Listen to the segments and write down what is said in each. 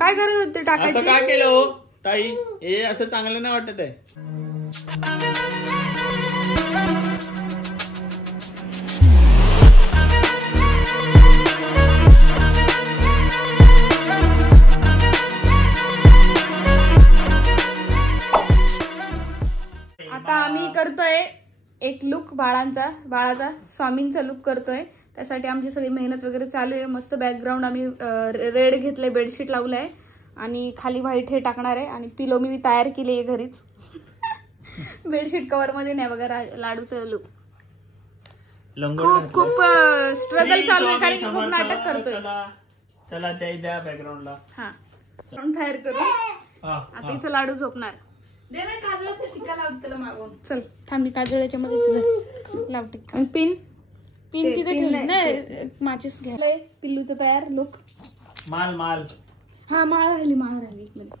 काय करत होते टाकायचे? असं काय केलं हो ताई? हे असं चांगलं नाही वाटत आहे. आता आम्ही करतोय एक लुक बाळाचा स्वामींचा लुक करतोय. त्यासाठी आमची सगळी मेहनत वगैरे चालू आहे. मस्त बॅकग्राऊंड आम्ही रेड घेतलंय, बेडशीट लावलंय आणि खाली व्हाईट हे टाकणार आहे. आणि पिलो मी तयार केली आहे घरीच. बेडशीट कव्हर मध्ये नाही बघा, लाडूचं लुक. खूप खूप स्ट्रगल चालू आहे कारण की खूप नाटक करतोय. चला द्या बॅकग्राऊंडला. हा तयार करू. आता इथं लाडू झोपणार. दे ना काजळ, ते टिक्का लावते त्याला मागून. चल थांब, मी काजळाच्या मध्ये लाव टिक्का. आणि पिन तिथे ठेवली ना, माचीस घ्या. पिल्लूचं तयार लुक. माल हा माळ राहिली एक मिनिट.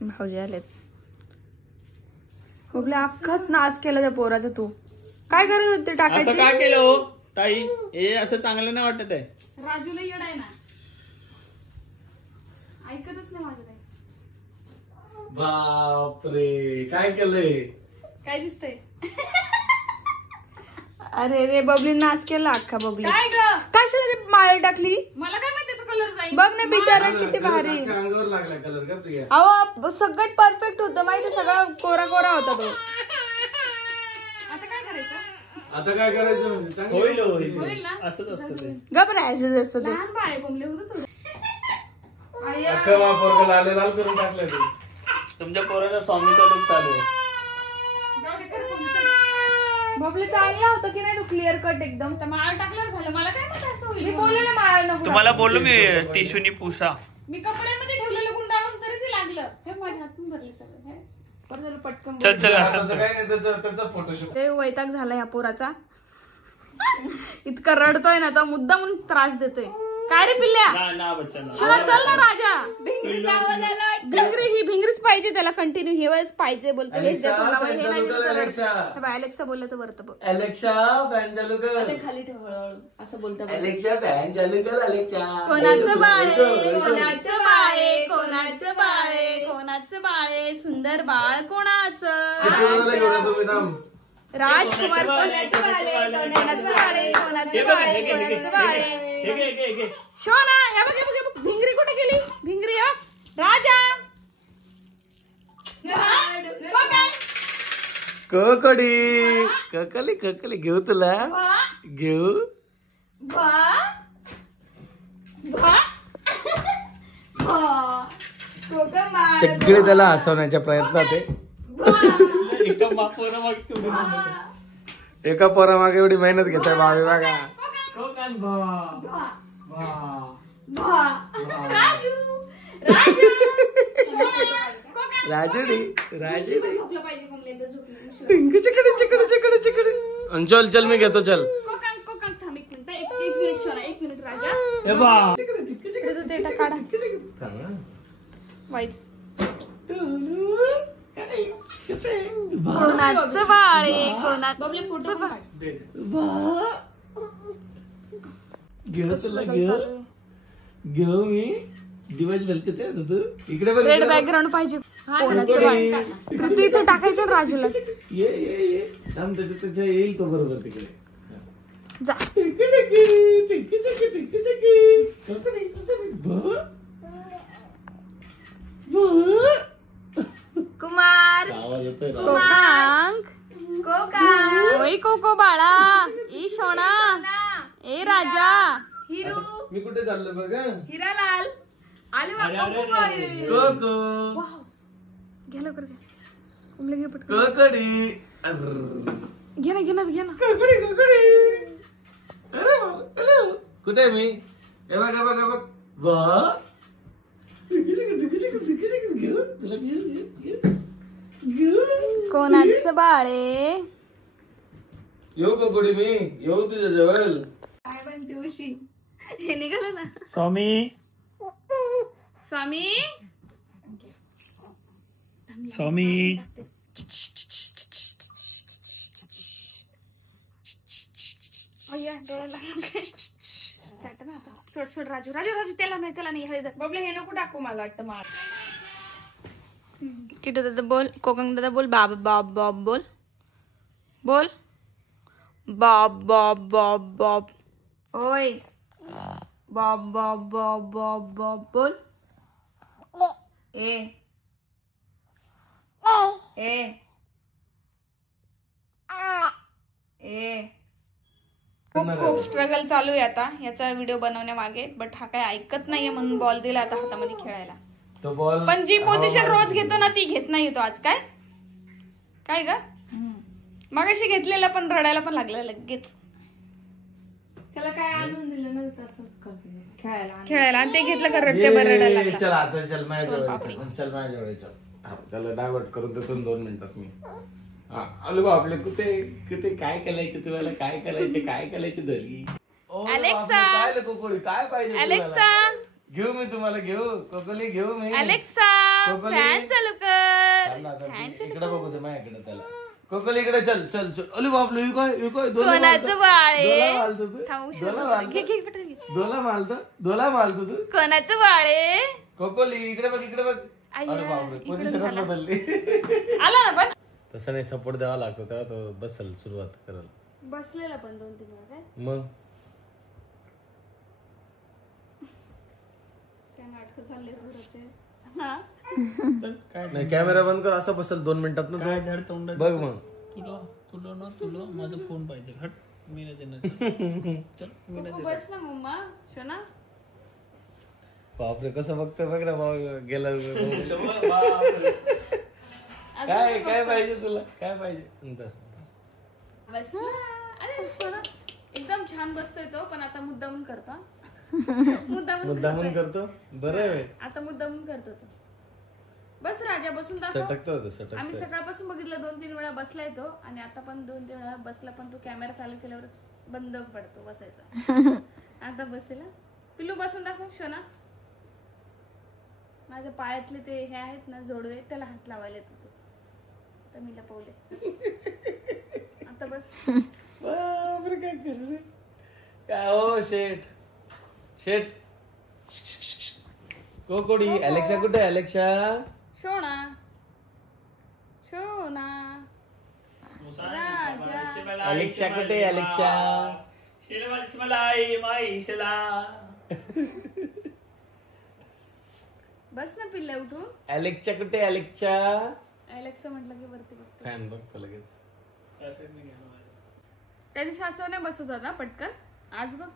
भाऊजी आलेत. आपल्या अख्खाच नाच केला त्या पोराचा. तू काय करत होते टाकायचे? असं काय केलं हो ताई? हे असं चांगलं नाही वाटत आहे. राजूला येड आहे ना, ऐकतच नाही माझं काही. बापरे, काय केलंय? काय दिसतंय? अरे रे बबली नाच केला अख्खा. बबली काय ग, कशाला ते माळ टाकली? मला काय माहिती त्याचा कलर जाईल. बघ ना बिचारा किती भारी. अंगावर लागला कलर का प्रिया? अहो सगळं परफेक्ट होतं माहिती, सगळं कोरा होता तो. आता काय करायचं? आता काय करायचं म्हणजे? होईल ना, असंच असतं ते. घबरायचं असतं ते. लहान बाळ आहे कोंबले होतं. अख्खा वापर लाल करून टाकलं ते. तुमच्या पोराचा स्वामीचा लुक चालू आहे. बबली चांगला होता की नाही? तू क्लिअर कट एकदम. तर माळ टाकलं झालं. मला काय माहिती असं होईल. मी बोललेलं माळ नको. तुम्हाला बोललो मी टिशूनी पुसा. मी कपड्यामध्ये ठेवलेलं गुंडाळून तरी ते लागलं. हे माझ्या हातून भरले सगळं. परत पटकन चल असं काय नाही, त्याचा फोटोशूट. ते वैताग झाला या पोराचा. इतका रडतोय ना तर मुद्दा म्हणून त्रास देतोय. काय रे पिल्ल्या? शिवा चल ना राजा. भिंगरी ही भिंगरीच पाहिजे त्याला कंटिन्यू. हेच पाहिजे बोलतो. अलेक्सा बोललं तर वरत बघ. अलेक्सा फॅन चालू कर. खाली ठेव हळूहळू असं बोलतं. अलेक्सा फॅन चालू कर. अलेक्सा कोणाचं बाळे, कोणाचं बाळे, कोणाचं बाळे, कोणाचं बाळे, सुंदर बाळ कोणाचं. राजकुमार कोणाचं बाळे, कोणाचं बाळे, कोणाचं बाळे, कोणाचं बाळे. शोना हे बघ भिंगरी कुठे गेली? भिंगरी राजा. ककली घेऊ तुला. घेऊ सगळे त्याला हसवण्याच्या प्रयत्नात आहे. एका पोरामागे एवढी मेहनत घेत आहे भावी बघा. राजुडी चल मी घेतो. चल कोणाचं बाळे, कोणाचं घेऊ मी दिवस बोलते तू इकडे रेड बॅकग्राऊंड पाहिजे. तू इथे टाकायचं राजूला. ये थांब, त्याच्या येईल तो बरोबर तिकडे. कुमार कोको बाळा, ई सोना, ए राजा, हिरू. मी कुठे चाललो बघा. हिरालाल आले. कोको घ्या लवकर घ्या. ककडी घे ना. ककडी. अरे कुठे मी? हे बघ वा. कोणाचं बाळे. येऊ ककडी मी, येऊ तुझ्या जवळ. काय म्हणते उशी? हे निघालं ना. स्वामी सोड सोड राजू राजू राजू त्याला नाही हे बबले हे नको टाकू मला वाटतं मार. किटू दादा बोल, कोकण दादा बोल, बाब बाब बाब बोल बोल, बाब बाब बाब बाब, ओय बाब बाब बाब बाब बाब बोल, ए ए ए. खूप स्ट्रगल चालू आहे आता याचा व्हिडिओ बनवण्यामागे, बट हा काय ऐकत नाहीये म्हणून बॉल दिला आता हातामध्ये खेळायला. तो बॉल पण जी पोझिशन रोज घेतो ना ती घेत नाही तो आज. काय काय ग मगाशी घेतलेला पण रडायला पण लागला लगेच. त्याला काय आणून दिलं ना तसं खेळायला आणि ते घेतलं का रडते बरं रडायला लागला. चल आता चल माझ्याजवळ चल. त्याला डायव्हर्ट करून देतो 2 मिनिटात मी. अरे बापले कुठे काय करायचं तुम्हाला, काय करायचं धरी. अलेक्सा काय पाहिजे अलेक्सा घेऊ मी तुम्हाला, घेऊ कोकोली घेऊ मी. अलेक्सा फॅन चालू कर. इकडे बघू दे माझ्याकडे त्याला. कोकोली इकडे चल चल चल. अरे बापले कोणाचं बाळ आहे? दोला मालतो तू. कोणाचं बाळ आहे? कोकोली इकडे बघ. अरे बापरे पोझिशनच बदलली. आला ना पण तसं नाही, सपोर्ट द्यावा लागतो तेव्हा तो बसल सुरुवात करायला. बसलेला पण 2-3 वेळा. काय मग काय नाटक चालले रोजचे. नाही कॅमेरा बंद कर, असं बसल 2 मिनिटात ना बघ. मग तुला माझा फोन पाहिजे. हट मी नाही देणार. चल बस ना मम्मा शोना. बापरे कसं बघतोय बघ ना भाऊ गेला. काय पाहिजे तुला, काय पाहिजे. अरे शोना एकदम छान बसतोय तो, पण आता मुद्दामून करतो. मुद्दामून करतो. बरं आहे आता मुद्दामून करतो तो. बस राजा बसून दाखव. सटकतो. आम्ही सकाळपासून बघितलं 2-3 वेळा बसलाय तो, आणि आता पण 2-3 वेळा बसला, पण तो कॅमेरा चालू केल्यावरच बंद पडतो बसायचा. आता बसेल. पिल्लू बसून दाखव शोना. माझ्या पायातले ते हे आहेत ना जोडवे, त्याला हात लावायला येतो तो. आता मी लपवले. आता बस. बापरे काय करू काय. हो शेट कोकोडी. अलेक्सा कुठे? अलेक्सा शोना राजा. अलेक्सा कुठे? अलेक्सा बस ना पिल्ला उठून. अलेक्सा कुठे? अलेक्सा म्हटलं की वरती बघते. फॅन बघतो लगेच. त्या दिवशी असं नाही बसत होता पटकन, आज बघ.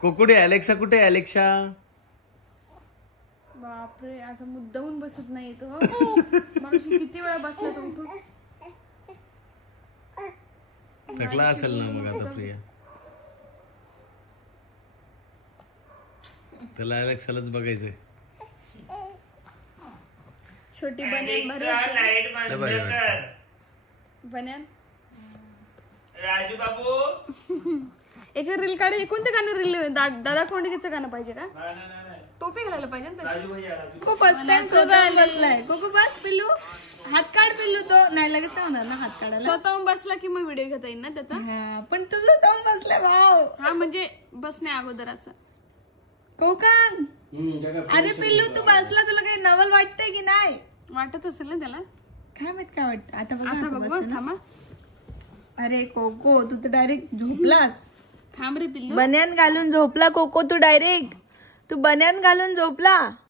कोकुडे अलेक्सा कुठे? अलेक्सा बापरे आता मुद्दामून बसत नाही तो. मग किती वेळा बसला तो उठून. थकला असेल ना मग आता प्रिया. त्याला अलेक्सालाच बघायचंय. छोटी बन्यान बन्यान राजू बाबू याचे रील काढे. कोणते गाणं रील? दादा कोंडकेचं गाणं पाहिजे का? टोपी घालायला पाहिजे ना तशी. कोको बसलाय. कोको बस पिल्लू. हात काढ पिल्लू. तो नाही लगेच नाही होणार ना हात काढायला. स्वतःहून बसला की मग व्हिडिओ घेता येईल ना त्याचा. पण तू स्वतःहून बसलाय भाऊ. हा म्हणजे बसण्या अगोदर असं. कोकण अरे पिल्लू तू बसला, तुला काही नवल वाटतंय की नाही? वाटत असेल ना त्याला. काय माहित काय वाटतं. आता बघ थांबा. अरे कोको तू तर डायरेक्ट झोपलास. थांब रे पिल्लू. बन्यान घालून झोपला कोको तू डायरेक्ट. तू बन्यान घालून झोपला.